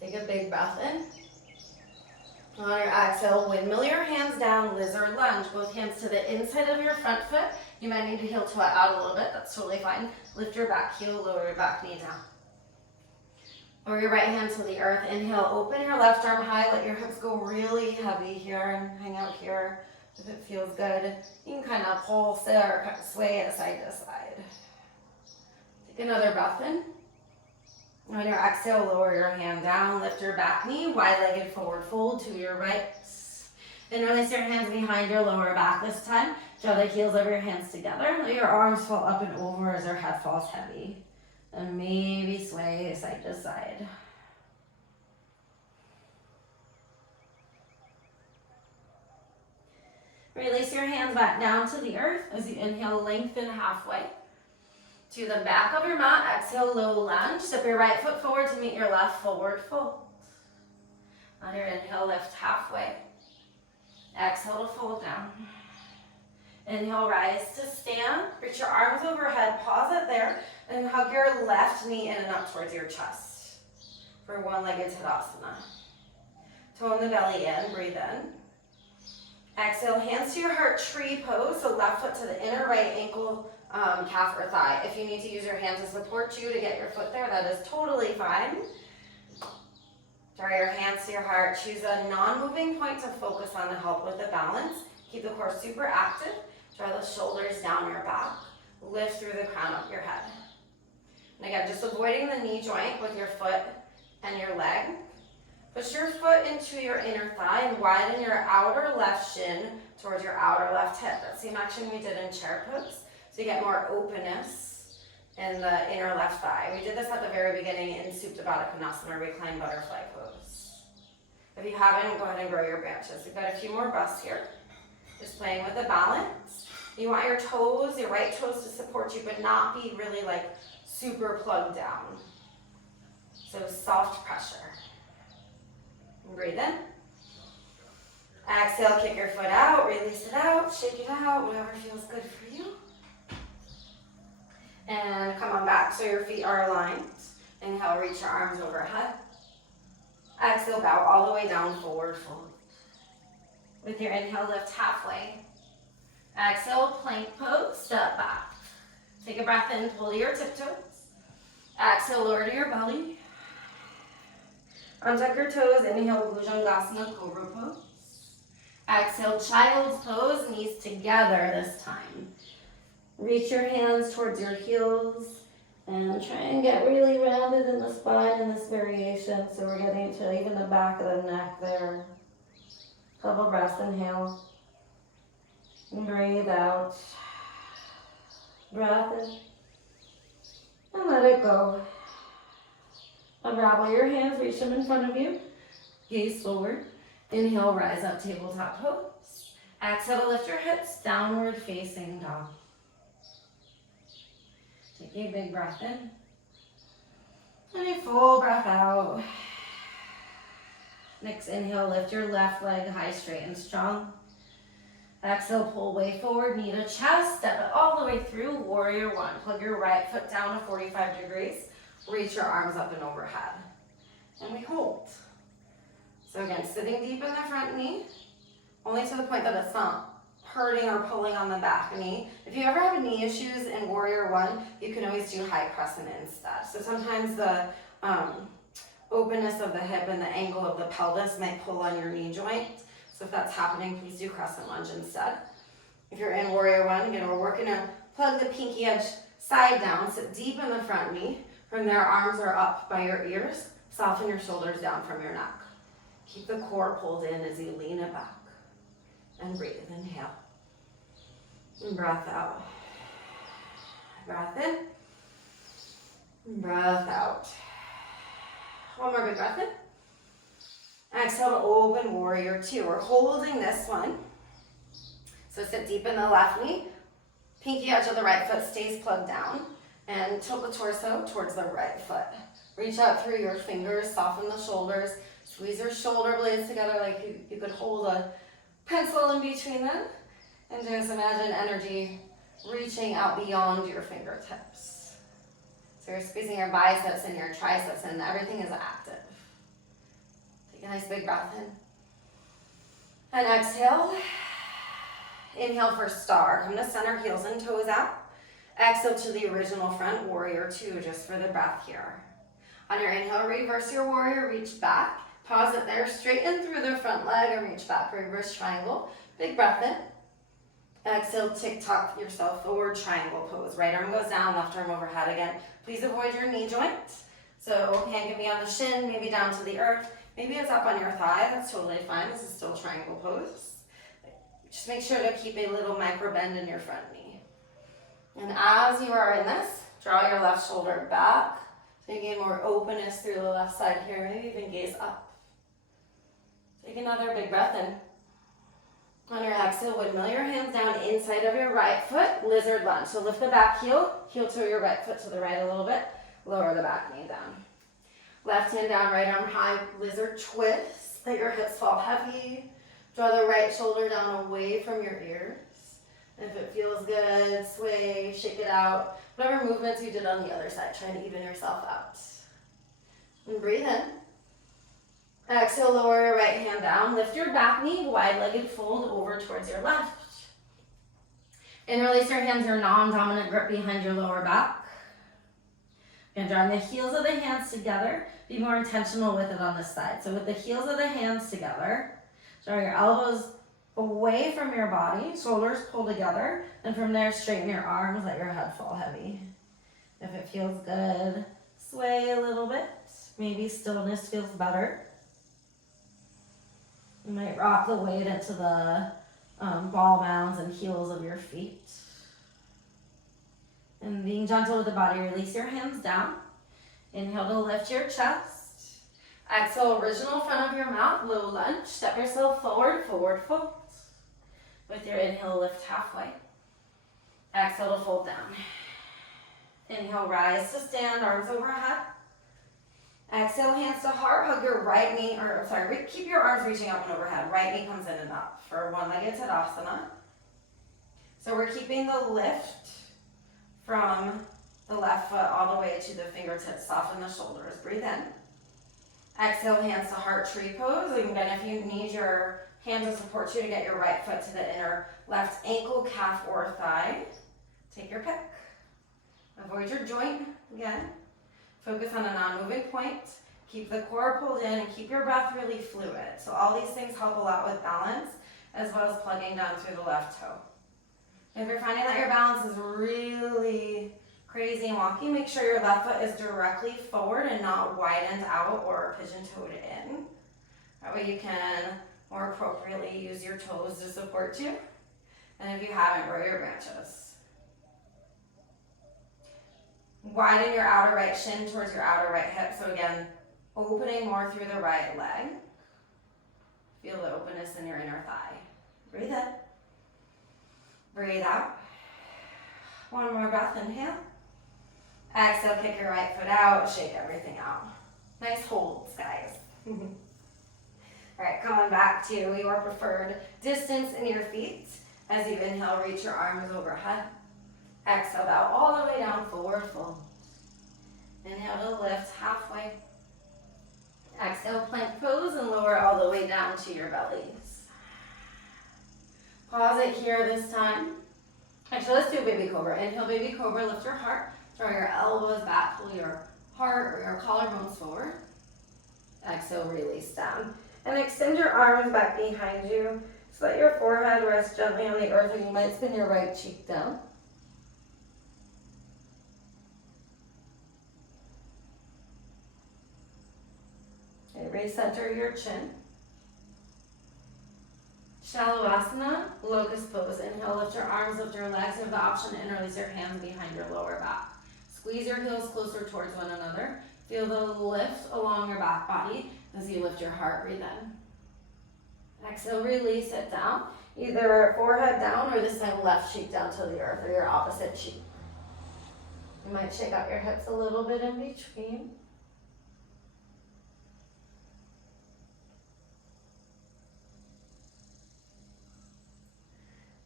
Take a big breath in. On your exhale, windmill your hands down, lizard lunge. Both hands to the inside of your front foot. You might need to heel toe it out a little bit. That's totally fine. Lift your back heel, lower your back knee down. Lower your right hand to the earth. Inhale, open your left arm high. Let your hips go really heavy here and hang out here if it feels good. You can kind of pulse it or sway it side to side. Take another breath in. On your exhale, lower your hand down. Lift your back knee, wide-legged forward fold to your right. And release your hands behind your lower back this time. Draw the heels of your hands together. Let your arms fall up and over as your head falls heavy. And maybe sway side to side. Release your hands back down to the earth as you inhale, lengthen halfway. To the back of your mat, exhale, low lunge. Step your right foot forward to meet your left forward fold. On your inhale, lift halfway. Exhale to fold down. Inhale, rise to stand. Reach your arms overhead, pause it there, and hug your left knee in and up towards your chest for one-legged Tadasana. Tone the belly in, breathe in. Exhale, hands to your heart, tree pose, so left foot to the inner right ankle, calf or thigh. If you need to use your hands to support you to get your foot there, that is totally fine. Draw your hands to your heart. Choose a non-moving point to focus on to help with the balance. Keep the core super active. Draw the shoulders down your back. Lift through the crown of your head. And again, just avoiding the knee joint with your foot and your leg. Push your foot into your inner thigh and widen your outer left shin towards your outer left hip. That same action we did in chair pose. So you get more openness in the inner left thigh. We did this at the very beginning in Supta Baddha Konasana, reclined butterfly pose. If you haven't, go ahead and grow your branches. We've got a few more breaths here. Just playing with the balance. You want your toes, your right toes to support you, but not be really like super plugged down. So soft pressure. And breathe in. Exhale, kick your foot out, release it out, shake it out, whatever feels good for you. And come on back so your feet are aligned. Inhale, reach your arms overhead. Exhale, bow all the way down, forward fold. With your inhale, lift halfway. Exhale, plank pose, step back. Take a breath in, pull to your tiptoes. Exhale, lower to your belly. Untuck your toes, inhale, Bhujangasana, Cobra pose. Exhale, child's pose, knees together this time. Reach your hands towards your heels and try and get really rounded in the spine in this variation. So we're getting to even the back of the neck there. Couple breaths, inhale. And breathe out. Breath in. And let it go. Unravel your hands, reach them in front of you. Gaze forward. Inhale, rise up, tabletop pose. Exhale to lift your hips, downward facing dog. Take a big breath in. And a full breath out. Next inhale, lift your left leg high, straight and strong. Exhale, pull way forward, knee to chest, step it all the way through, warrior one. Plug your right foot down to 45 degrees. Reach your arms up and overhead. And we hold. So again, sitting deep in the front knee, only to the point that it's not hurting or pulling on the back knee. If you ever have knee issues in warrior one, you can always do high crescent instead. So sometimes the openness of the hip and the angle of the pelvis might pull on your knee joint. So if that's happening, please do crescent lunge instead. If you're in warrior one, again, we're working to plug the pinky edge side down, sit deep in the front knee. From there, arms are up by your ears. Soften your shoulders down from your neck. Keep the core pulled in as you lean it back. And breathe, inhale. And breath out. Breath in. And breath out. One more big breath in. Exhale to open warrior two. We're holding this one. So sit deep in the left knee. Pinky edge of the right foot stays plugged down. And tilt the torso towards the right foot. Reach out through your fingers, soften the shoulders. Squeeze your shoulder blades together like you could hold a pencil in between them. And just imagine energy reaching out beyond your fingertips. So you're squeezing your biceps and your triceps and everything is active. Take a nice big breath in. And exhale. Inhale for star. Come to center, heels and toes out. Exhale to the original front, warrior two, just for the breath here. On your inhale, reverse your warrior, reach back. Pause it there, straighten through the front leg and reach back, reverse triangle. Big breath in. Exhale, tick-tock yourself forward, triangle pose. Right arm goes down, left arm overhead again. Please avoid your knee joint. So hand can be on the shin, maybe down to the earth. Maybe it's up on your thigh, that's totally fine. This is still triangle pose. Just make sure to keep a little micro bend in your front knee. And as you are in this, draw your left shoulder back. So you gain more openness through the left side here, maybe even gaze up. Take another big breath in. On your exhale, windmill your hands down inside of your right foot, lizard lunge. So lift the back heel, heel to your right foot to the right a little bit, lower the back knee down. Left hand down, right arm high, lizard twist. Let your hips fall heavy. Draw the right shoulder down away from your ears. If it feels good, sway, shake it out. Whatever movements you did on the other side, try to even yourself out. And breathe in. Exhale, lower your right hand down. Lift your back knee, wide-legged fold over towards your left. And release your hands, your non-dominant grip behind your lower back. And drawing the heels of the hands together, be more intentional with it on this side. So with the heels of the hands together, draw your elbows away from your body, shoulders pull together, and from there, straighten your arms, let your head fall heavy. If it feels good, sway a little bit. Maybe stillness feels better. You might rock the weight into the ball mounds and heels of your feet. And being gentle with the body, release your hands down. Inhale to lift your chest. Exhale, original front of your mat, low lunge. Step yourself forward, forward fold. With your inhale, lift halfway. Exhale to fold down. Inhale, rise to stand, arms overhead. Exhale, hands to heart, hug your right knee, keep your arms reaching up and overhead. Right knee comes in and up for one-legged Tadasana. So we're keeping the lift from the left foot all the way to the fingertips. Soften the shoulders, breathe in. Exhale, hands to heart, tree pose. Again, if you need your hand to support you to get your right foot to the inner left ankle, calf, or thigh, take your pick. Avoid your joint, again. Focus on a non-moving point. Keep the core pulled in and keep your breath really fluid. So all these things help a lot with balance, as well as plugging down through the left toe. If you're finding that your balance is really crazy and wonky, make sure your left foot is directly forward and not widened out or pigeon-toed in. That way you can more appropriately use your toes to support you. And if you haven't, grow your branches. Widen your outer right shin towards your outer right hip. So again, opening more through the right leg. Feel the openness in your inner thigh. Breathe in. Breathe out. One more breath, inhale. Exhale, kick your right foot out, shake everything out. Nice holds, guys. All right, coming back to your preferred distance in your feet. As you inhale, reach your arms overhead. Exhale, bow all the way down, forward fold. Inhale to lift halfway. Exhale, plank pose and lower all the way down to your bellies. Pause it here this time. Actually, let's do baby cobra. Inhale, baby cobra, lift your heart. Draw your elbows back, pull your heart or your collarbones forward. Exhale, release down. And extend your arms back behind you. So let your forehead rest gently on the earth, or you might spin your right cheek down. Okay, recenter your chin. Shalawasana, locust pose. Inhale, lift your arms, lift your legs. You have the option to interlace your hands behind your lower back. Squeeze your heels closer towards one another. Feel the lift along your back body as you lift your heart, breathe in. Exhale, release it down. Either forehead down or this time left cheek down to the earth or your opposite cheek. You might shake out your hips a little bit in between.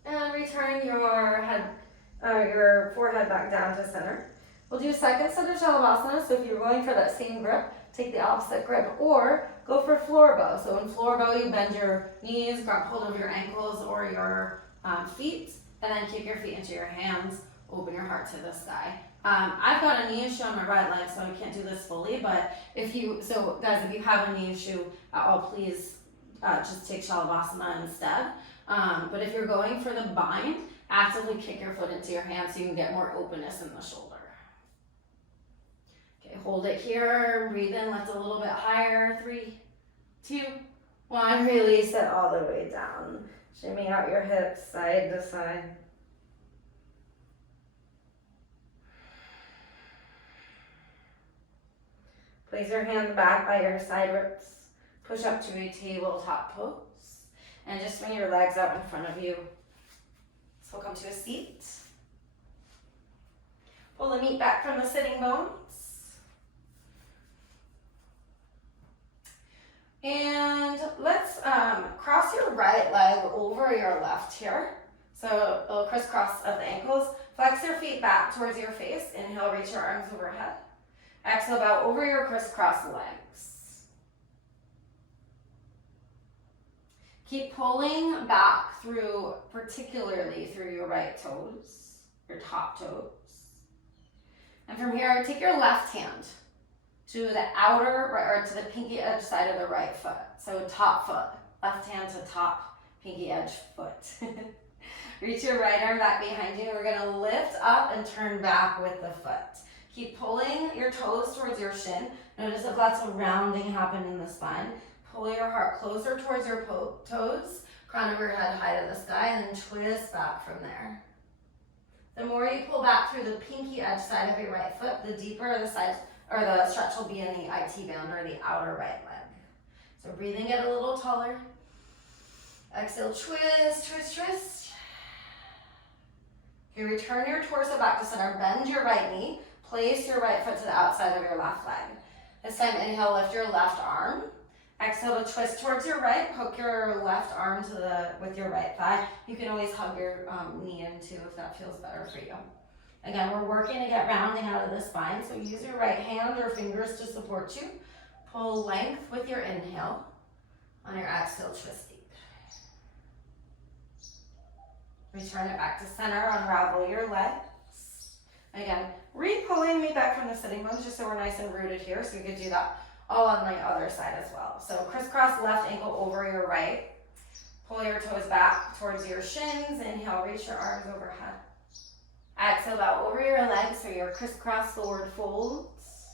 And return your head, your forehead back down to center. We'll do a second set of Shalabhasana. So if you're going for that same grip, take the opposite grip, or go for floor bow. So in floor bow, you bend your knees, grab hold of your ankles or your feet, and then kick your feet into your hands, open your heart to the sky. I've got a knee issue on my right leg, so I can't do this fully, but guys, if you have a knee issue at all, please just take Shalabhasana instead. But if you're going for the bind, actively kick your foot into your hand so you can get more openness in the shoulder. Okay, hold it here, breathe in, lift a little bit higher, 3, 2, 1, release it all the way down. Shimmy out your hips side to side. Place your hands back by your side ribs. Push up to a tabletop pose. And just swing your legs out in front of you. So come to a seat. Pull the meat back from the sitting bones. And let's cross your right leg over your left here. So it'll crisscross at the ankles. Flex your feet back towards your face. Inhale, reach your arms overhead. Exhale, bow over your crisscross legs. Keep pulling back through, particularly through your right toes, your top toes. And from here, take your left hand to the outer, or to the pinky edge side of the right foot. So top foot, left hand to top pinky edge foot. Reach your right arm back behind you. We're gonna lift up and turn back with the foot. Keep pulling your toes towards your shin. Notice if lots of rounding happen in the spine. Pull your heart closer towards your toes, crown of your head high to the sky, and then twist back from there. The more you pull back through the pinky edge side of your right foot, the deeper the side or the stretch will be in the IT band or the outer right leg. So breathe in, get a little taller. Exhale, twist, twist, twist. You return your torso back to center, bend your right knee, place your right foot to the outside of your left leg. This time, inhale, lift your left arm. Exhale to twist towards your right, hook your left arm with your right thigh. You can always hug your knee in too if that feels better for you. Again, we're working to get rounding out of the spine, so use your right hand or fingers to support you. Pull length with your inhale. On your exhale, twist deep. Return it back to center, unravel your legs. Again, re-pulling me back from the sitting bones just so we're nice and rooted here, so you could do that all on the other side as well. So crisscross left ankle over your right. Pull your toes back towards your shins. Inhale, reach your arms overhead. Exhale, bow over your legs for your crisscross forward folds.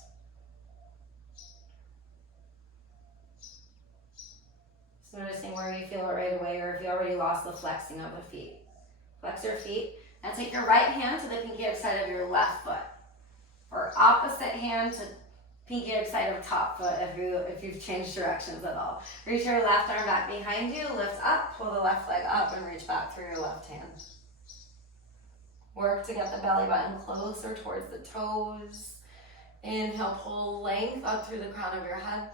Just noticing where you feel it right away or if you already lost the flexing of the feet. Flex your feet and take your right hand to the pinky edge side of your left foot. Or opposite hand to pinky edge side of top foot if you've changed directions at all. Reach your left arm back behind you, lift up, pull the left leg up and reach back through your left hand. Work to get the belly button closer towards the toes. Inhale, pull length up through the crown of your head.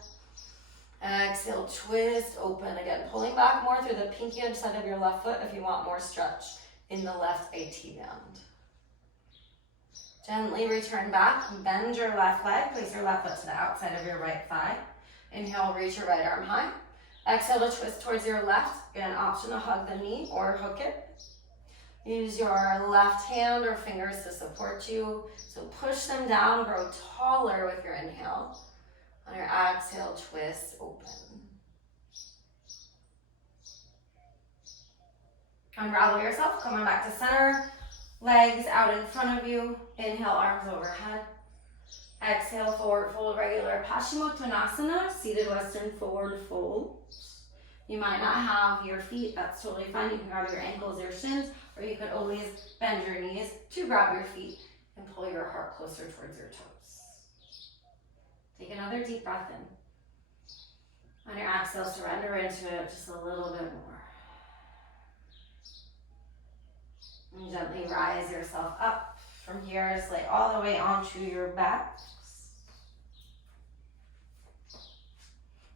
Exhale, twist, open. Again, pulling back more through the pinky edge side of your left foot if you want more stretch in the left AT band. Gently return back, bend your left leg, place your left foot to the outside of your right thigh. Inhale, reach your right arm high. Exhale to twist towards your left. Again, option to hug the knee or hook it. Use your left hand or fingers to support you. So push them down, grow taller with your inhale. On your exhale, twist, open. Unravel yourself, coming back to center. Legs out in front of you. Inhale, arms overhead. Exhale, forward fold, regular Paschimottanasana, seated Western forward fold. You might not have your feet, that's totally fine. You can grab your ankles, your shins, or you could always bend your knees to grab your feet and pull your heart closer towards your toes. Take another deep breath in. On your exhale, surrender into it just a little bit more. And gently rise yourself up from here, slide all the way onto your backs.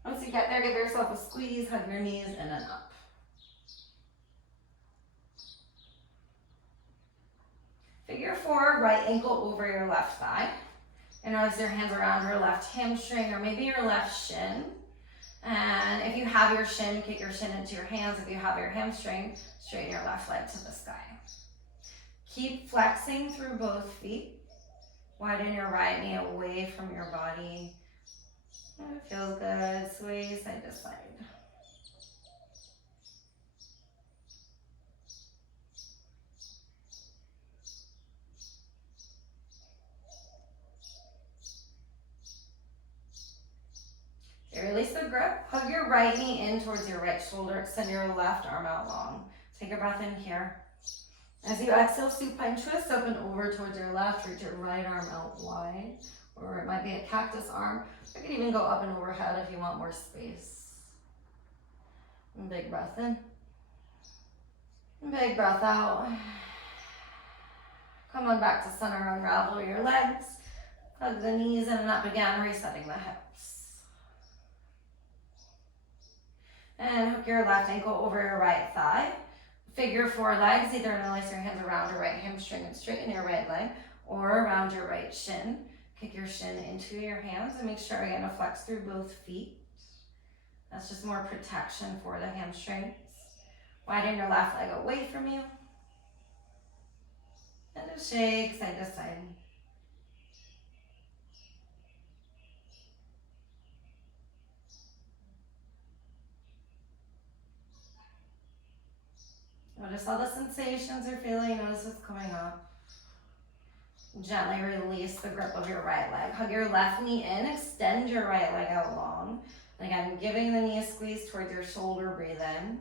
Once you get there, give yourself a squeeze, hug your knees in and up. Figure four, right ankle over your left thigh. And notice your hands around your left hamstring or maybe your left shin. And if you have your shin, kick your shin into your hands. If you have your hamstring, straighten your left leg to the sky. Keep flexing through both feet. Widen your right knee away from your body. It feels good. Sway side to side. Okay, release the grip. Hug your right knee in towards your right shoulder. Extend your left arm out long. Take a breath in here. As you exhale, supine twist up and over towards your left. Reach your right arm out wide. Or it might be a cactus arm. You could even go up and overhead if you want more space. And big breath in. And big breath out. Come on back to center. Unravel your legs. Hug the knees in and up again, resetting the hips. And hook your left ankle over your right thigh. Figure four legs, either interlace your hands around your right hamstring and straighten your right leg, or around your right shin. Kick your shin into your hands and make sure again to flex through both feet. That's just more protection for the hamstrings. Widen your left leg away from you. And just shake side to side. Notice how the sensations are feeling. Notice what's coming up. Gently release the grip of your right leg. Hug your left knee in. Extend your right leg out long. And again, giving the knee a squeeze towards your shoulder. Breathe in.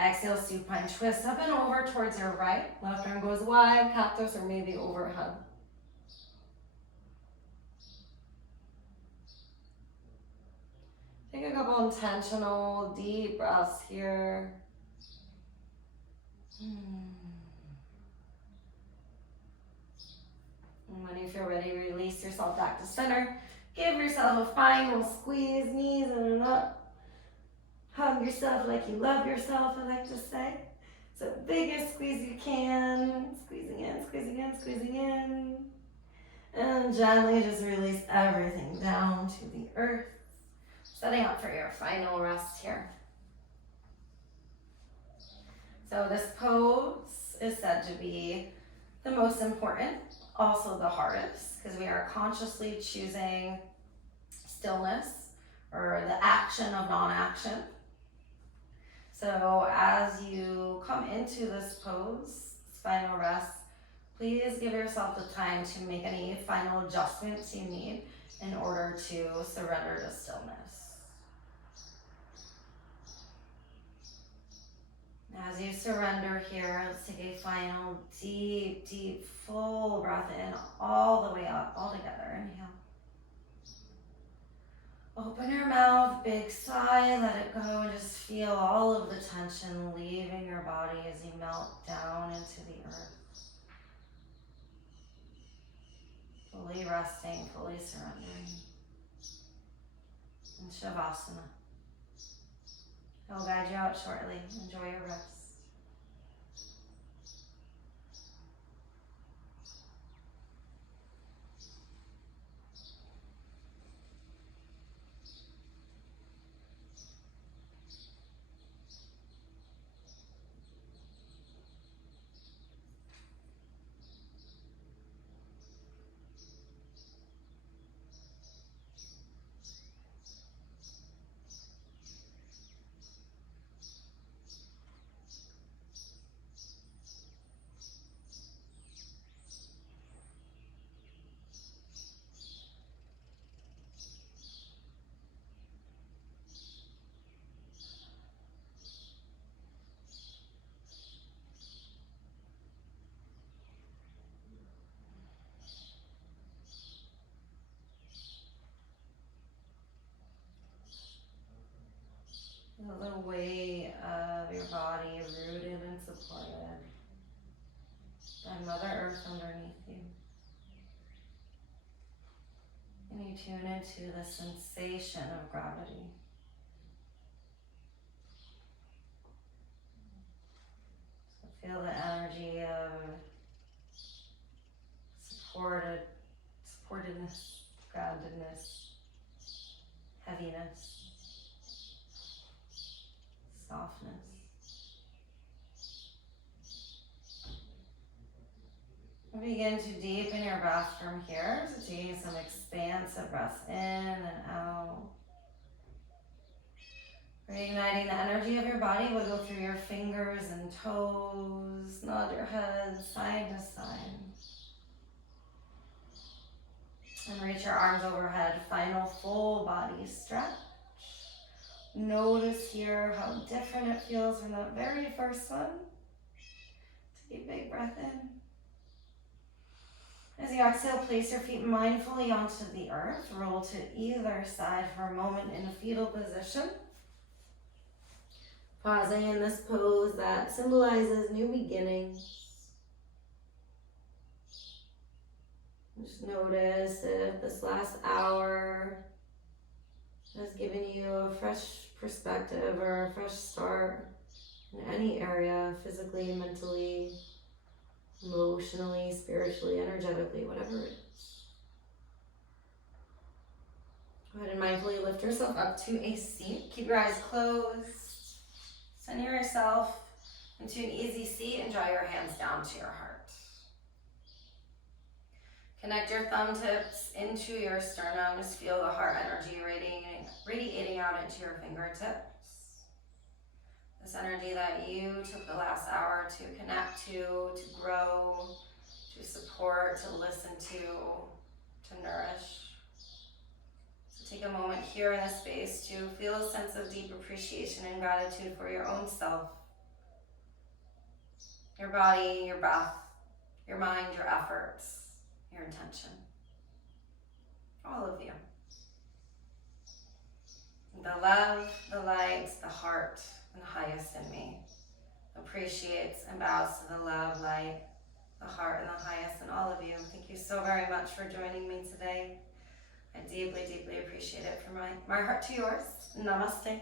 Exhale, supine twist up and over towards your right. Left arm goes wide, cactus, or maybe overhead. Take a couple intentional deep breaths here. And when you feel ready, release yourself back to center. Give yourself a final squeeze, knees in and up. Hug yourself like you love yourself, I like to say. So biggest squeeze you can. Squeezing in, squeezing in, squeezing in. And gently just release everything down to the earth. Setting up for your final rest here. So this pose is said to be the most important, also the hardest, because we are consciously choosing stillness or the action of non-action. So as you come into this pose, this final rest, please give yourself the time to make any final adjustments you need in order to surrender to stillness. As you surrender here, let's take a final deep, deep, full breath in, all the way up, all together. Inhale. Open your mouth, big sigh, let it go, and just feel all of the tension leaving your body as you melt down into the earth. Fully resting, fully surrendering. And Shavasana. He'll guide you out shortly. Enjoy your rest. Feel the weight of your body rooted and supported by Mother Earth underneath you. And you tune into the sensation of gravity. So feel the energy of supportedness, groundedness, heaviness. softness. Begin to deepen your breath from here. So taking some expansive breaths in and out. Reigniting the energy of your body. We'll go through your fingers and toes. Nod your head side to side. And reach your arms overhead. Final full body stretch. Notice here how different it feels from that very first one. Take a big breath in. As you exhale, place your feet mindfully onto the earth. Roll to either side for a moment in a fetal position. Pausing in this pose that symbolizes new beginnings. Just notice if this last hour has given you a fresh perspective or a fresh start in any area, physically, mentally, emotionally, spiritually, energetically, whatever it is. Go ahead and mindfully lift yourself up to a seat. Keep your eyes closed. Center yourself into an easy seat and draw your hands down to your heart. Connect your thumb tips into your sternum. Just feel the heart energy radiating out into your fingertips. This energy that you took the last hour to connect to grow, to support, to listen to nourish. So take a moment here in this space to feel a sense of deep appreciation and gratitude for your own self, your body, your breath, your mind, your efforts, your intention. All of you. The love, the light, the heart, and the highest in me appreciates and bows to the love, light, the heart, and the highest in all of you. Thank you so very much for joining me today. I deeply, deeply appreciate it from my heart to yours. Namaste.